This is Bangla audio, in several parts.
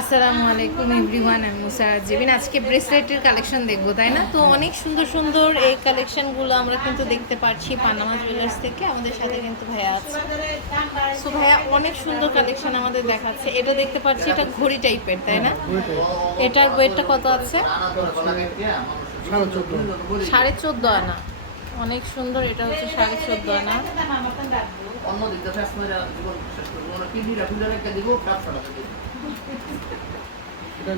আসসালামু আলাইকুম এভরিওয়ান, আমি মুসা জেবিন আজকে ব্রেসলেটের কালেকশন দেখব, তাই না? তো অনেক সুন্দর সুন্দর এই কালেকশনগুলো আমরা কিন্তু দেখতে পাচ্ছি পানামা জুয়েলার্স থেকে, আমাদের সাথে কিন্তু ভাইয়া আছে। সো ভাইয়া, অনেক সুন্দর কালেকশন আমাদের দেখাচ্ছে। এটা দেখতে পাচ্ছি, এটা ঘড়ি টাইপের তাই না? এটার ওয়েটটা কত আছে? সাড়ে চোদ্দ আনা। অনেক সুন্দর এটা হচ্ছে সাড়ে চোদ্দ আনা এটা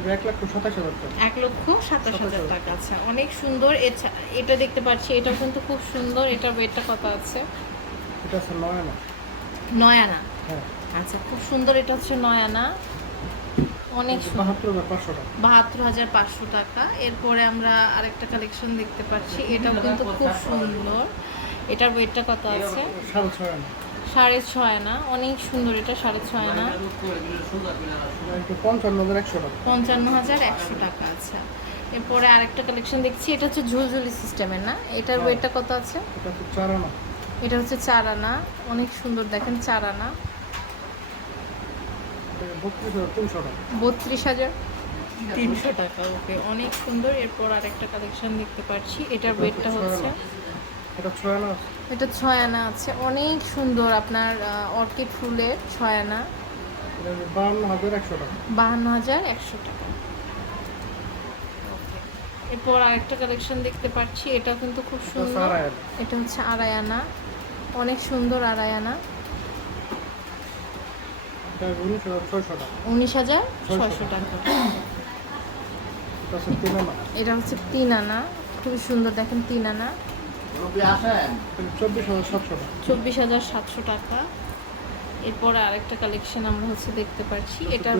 এক লক্ষ সাতাশ হাজার টাকা আছে। অনেক সুন্দর এটা দেখতে পাচ্ছি এটা কিন্তু খুব সুন্দর এটার ওয়েটটা কত আছে? এটা আছে নয় আনা নয় আনা হ্যাঁ। আচ্ছা খুব সুন্দর এটা হচ্ছে নয় আনা অনেক বাহাত্তর হাজার পাঁচশো টাকা। এরপরে আমরা আরেকটা কালেকশন দেখতে পাচ্ছি। এটাও কিন্তু খুব সুন্দর। এটার ওয়েটটা কত আছে? সাড়ে ছয় আনা। অনেক সুন্দর এটা সাড়ে ছয় একটু পঞ্চান্ন হাজার একশো টাকা আছে। এরপরে আরেকটা কালেকশন দেখছি। এটা হচ্ছে ঝুলঝুলি সিস্টেমের না? এটার হ্যাঁ। ওয়েটটা কত আছে? এটা হচ্ছে চার আনা। অনেক সুন্দর দেখেন চার আনা। বত্রিশ হাজার তিনশো টাকা। ওকে অনেক সুন্দর। এরপর আরেকটা কালেকশন দেখতে পাচ্ছি। এটার ওয়েটটা হচ্ছে? এটা ছয় আনা আছে। অনেক সুন্দর আপনার অর্কিড ফুলের ছয় আনা। বাহান্ন হাজার একশো টাকা। বাহান্ন হাজার একশো টাকা। Okay. এরপর আরেকটা কালেকশন দেখতে পাচ্ছি। এটা কিন্তু খুব সুন্দর। আড়াই আনা। এটা হচ্ছে আড়াই আনা। অনেক সুন্দর আড়াই আনা। উনিশ হাজার ছয়শো টাকা। এটা হচ্ছে তিন আনা। এটা খুবই সুন্দর দেখেন তিন আনা। এটা চব্বিশ হাজার সাতশো টাকা। এরপরে আরেকটা কালেকশন আমরা হচ্ছে দেখতে পাচ্ছি। এটার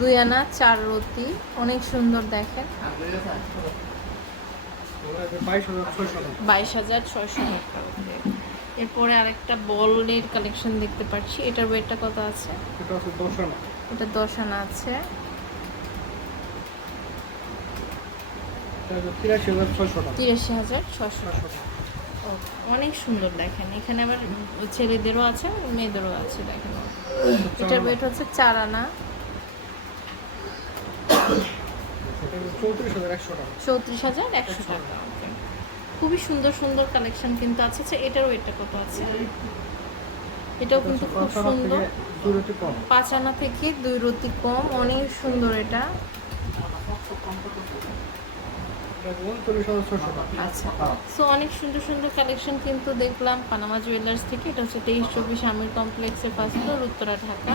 দুই আনা চার রতি অনেক সুন্দর দেখেন। এটা বাইশ হাজার ছয়শো টাকা। এরপরে আরেকটা বলের কালেকশন দেখতে পাচ্ছি। এটার ওয়েটটা কত আছে? এটা দশ আনা। এটা দশ আনা আছে। তিরাশি হাজার ছশো অনেক সুন্দর দেখেন। এখানে আবার ছেলেদেরও আছে মেয়েদেরও আছে দেখেন। এটার ওয়েট হচ্ছে চার আনা। চৌত্রিশ হাজার একশো টাকা। চৌত্রিশ হাজার একশো টাকা. খুবই সুন্দর সুন্দর কালেকশন কিন্তু আছে। আচ্ছা এটার ওয়েটটা কত আছে। এটাও কিন্তু খুব সুন্দর। পাঁচ আনা থেকে দুই রতি কম। অনেক সুন্দর এটা। আচ্ছা। সো অনেক সুন্দর সুন্দর কালেকশন কিন্তু দেখলাম পানামা জুয়েলার্স থেকে। এটা হচ্ছে তেইশ চব্বিশ আমির কমপ্লেক্সের first floor Uttara Dhaka.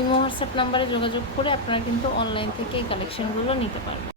Imo WhatsApp নাম্বারে যোগাযোগ করে আপনারা কিন্তু অনলাইন থেকে এই কালেকশনগুলো নিতে পারবেন।